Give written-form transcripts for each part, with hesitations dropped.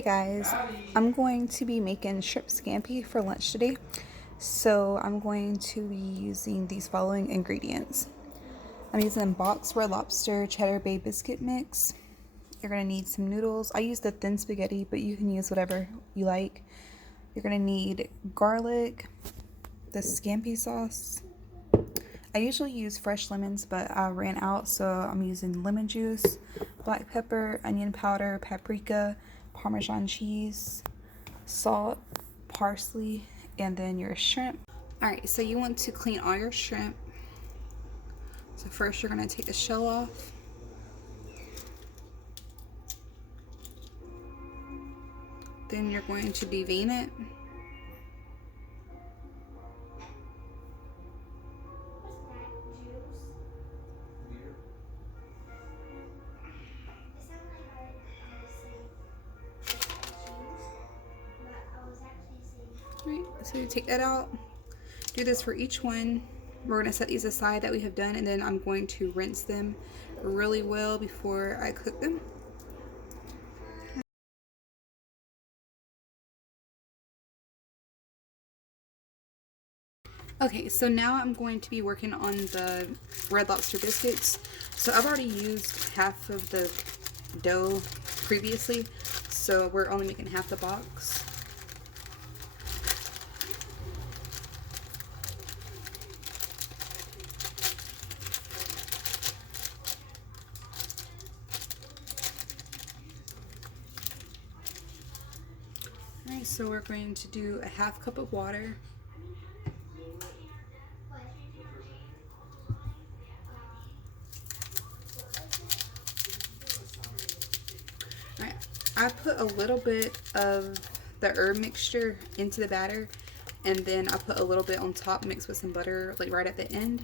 Hey guys, I'm going to be making shrimp scampi for lunch today. So I'm going to be using these following ingredients. I'm using boxed red lobster cheddar bay biscuit mix. You're going to need some noodles. I use the thin spaghetti, but you can use whatever you like. You're going to need garlic, the scampi sauce. I usually use fresh lemons, but I ran out, so I'm using lemon juice, black pepper, onion powder, paprika, Parmesan cheese, salt, parsley, and then your shrimp. Alright, so you want to clean all your shrimp. So first you're going to take the shell off. Then you're going to devein it. Right, so you take that out. Do this for each one. We're going to set these aside that we have done, and then I'm going to rinse them really well before I cook them. Okay, so now I'm going to be working on the red lobster biscuits. So I've already used half of the dough previously, so we're only making half the box. Alright, so we're going to do a half cup of water. Alright, I put a little bit of the herb mixture into the batter, and then I put a little bit on top mixed with some butter, like right at the end.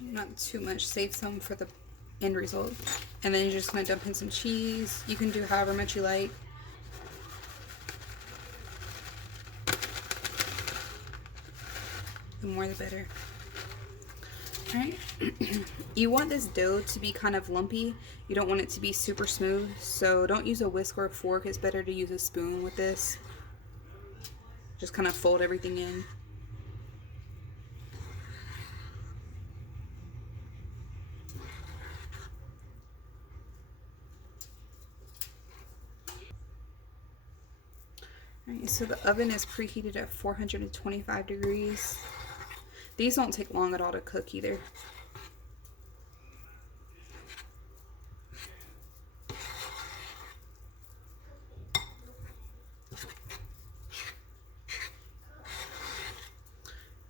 Not too much, save some for the end result. And then you're just going to dump in some cheese. You can do however much you like. The more the better. Alright. You want this dough to be kind of lumpy. You don't want it to be super smooth. So don't use a whisk or a fork. It's better to use a spoon with this. Just kind of fold everything in. Alright, so the oven is preheated at 425 degrees. These don't take long at all to cook either.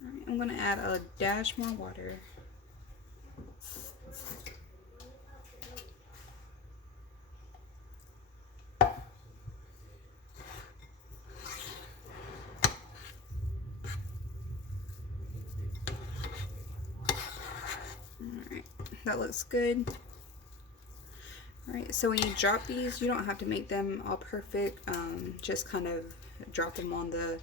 Alright, I'm going to add a dash more water. Alright, that looks good. Alright, so when you drop these, you don't have to make them all perfect. Just kind of drop them on the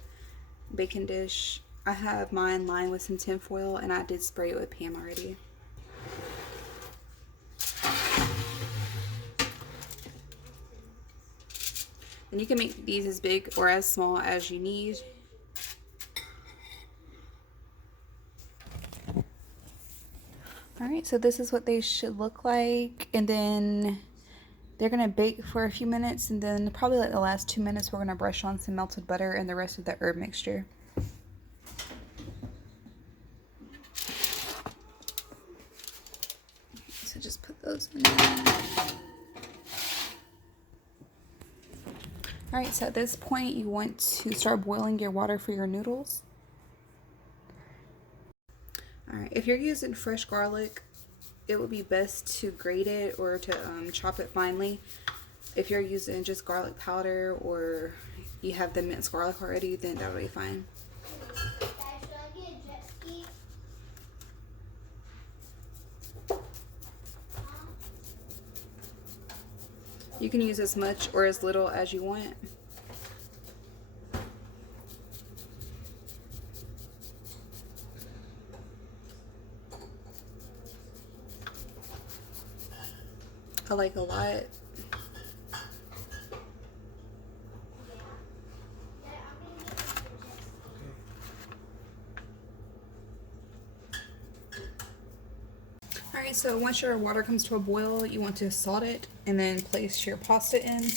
baking dish. I have mine lined with some tin foil, and I did spray it with Pam already. And you can make these as big or as small as you need. Alright, so this is what they should look like, and then they're going to bake for a few minutes, and then probably like the last 2 minutes we're going to brush on some melted butter and the rest of the herb mixture. So just put those in there. Alright, so at this point you want to start boiling your water for your noodles. Alright, if you're using fresh garlic, it would be best to grate it or to chop it finely. If you're using just garlic powder or you have the minced garlic already, then that would be fine. You can use as much or as little as you want. I like a lot. Alright, so once your water comes to a boil, you want to salt it and then place your pasta in.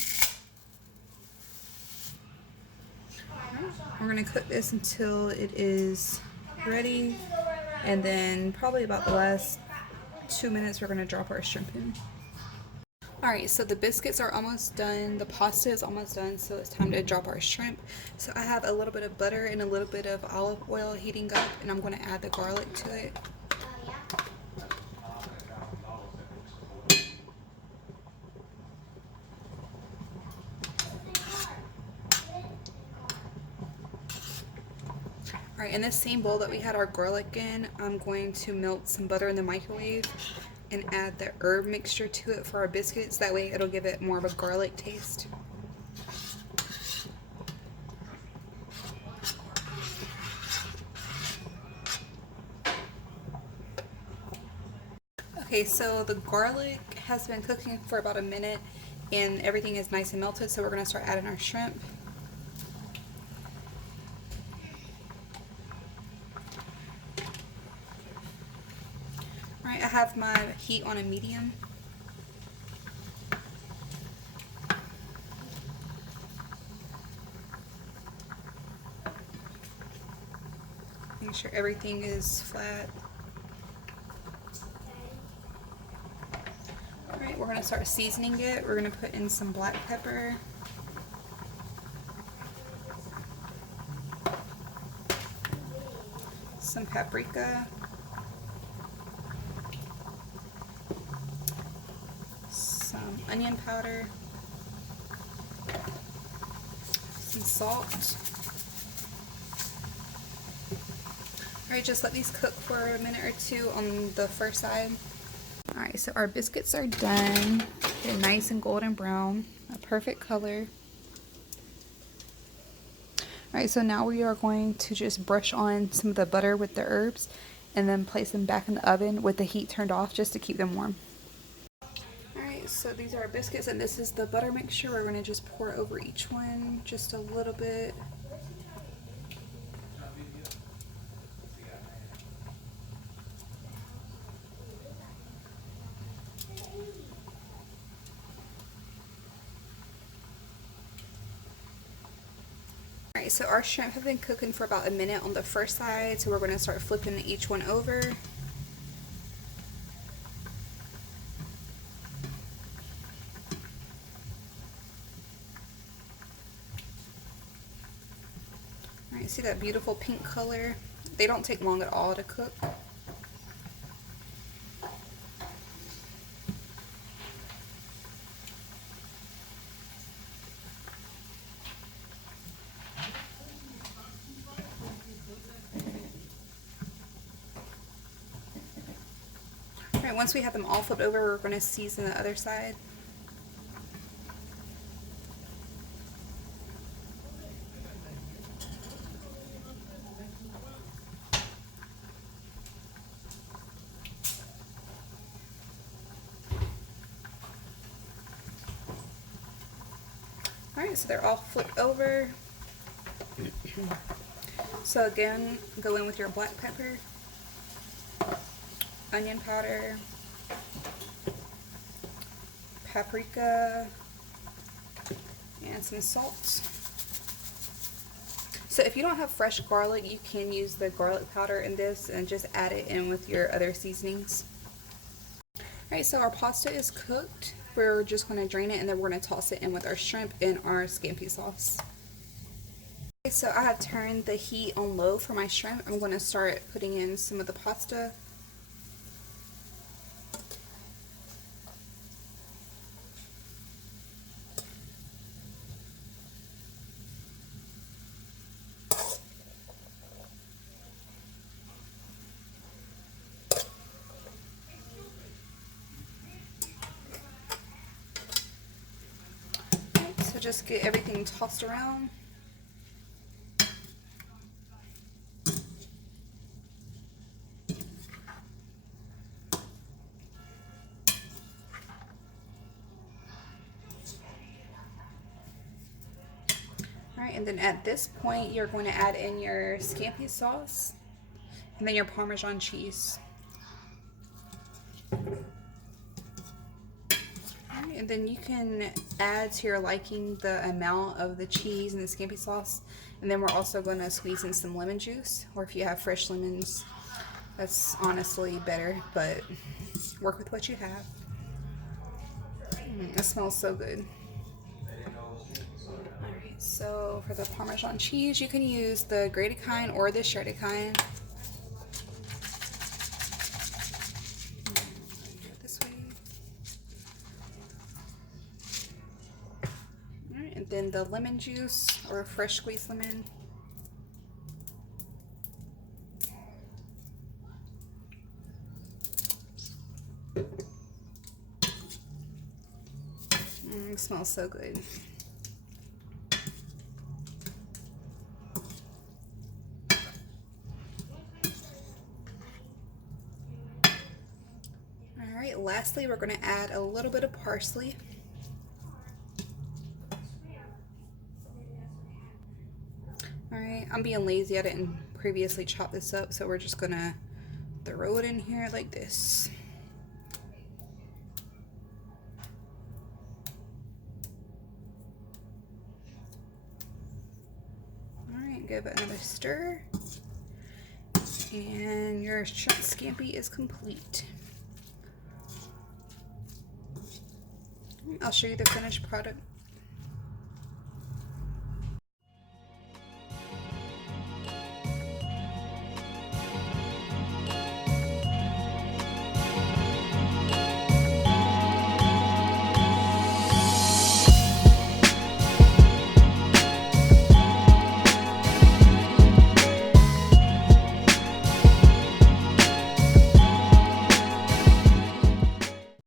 We're going to cook this until it is ready, and then probably about the last 2 minutes we're going to drop our shrimp in. Alright, so the biscuits are almost done, the pasta is almost done, so it's time to drop our shrimp. So I have a little bit of butter and a little bit of olive oil heating up, and I'm going to add the garlic to it. Alright, in this same bowl that we had our garlic in, I'm going to melt some butter in the microwave and add the herb mixture to it for our biscuits. That way it'll give it more of a garlic taste. Okay, so the garlic has been cooking for about a minute and everything is nice and melted, so we're going to start adding our shrimp. Alright, I have my heat on a medium. Make sure everything is flat. Alright, we're going to start seasoning it. We're going to put in some black pepper, some paprika, some onion powder, some salt. Alright, just let these cook for a minute or two on the first side. Alright, so our biscuits are done. They're nice and golden brown, a perfect color. Alright, so now we are going to just brush on some of the butter with the herbs and then place them back in the oven with the heat turned off just to keep them warm. Alright, so these are our biscuits and this is the butter mixture. We're going to just pour over each one just a little bit. Alright, so our shrimp have been cooking for about a minute on the first side, so we're going to start flipping each one over. Alright, see that beautiful pink color? They don't take long at all to cook. Alright, once we have them all flipped over, we're going to season the other side. Alright, so they're all flipped over. So again, go in with your black pepper, onion powder, paprika, and some salt. So if you don't have fresh garlic, you can use the garlic powder in this and just add it in with your other seasonings. Alright, so our pasta is cooked. We're just going to drain it and then we're going to toss it in with our shrimp and our scampi sauce. Okay, so I have turned the heat on low for my shrimp. I'm going to start putting in some of the pasta. So just get everything tossed around. Alright, and then at this point, you're going to add in your scampi sauce and then your Parmesan cheese. Alright, and then you can add to your liking the amount of the cheese and the scampi sauce. And then we're also going to squeeze in some lemon juice, or if you have fresh lemons, that's honestly better, but work with what you have. It smells so good. Alright, so for the Parmesan cheese, you can use the grated kind or the shredded kind. This way. Alright, and then the lemon juice or fresh squeezed lemon. It smells so good. Alright, lastly, we're going to add a little bit of parsley. Alright, I'm being lazy. I didn't previously chop this up, so we're just going to throw it in here like this. Give it another stir, and your shrimp scampi is complete. I'll show you the finished product.